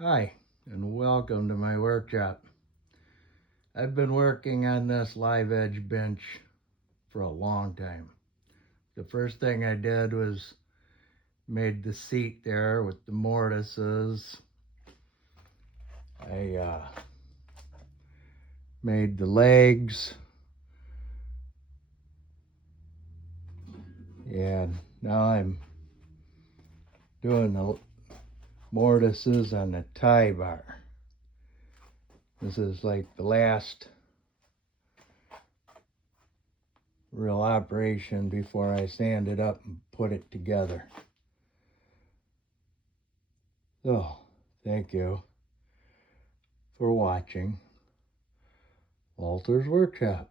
Hi, and welcome to my workshop. I've been working on this live edge bench for a long time. The first thing I did was made the seat there with the mortises. I made the legs, and now I'm doing the mortises on the tie bar. This is like the last real operation before I sand it up and put it together. So, thank you for watching Walter's Workshop.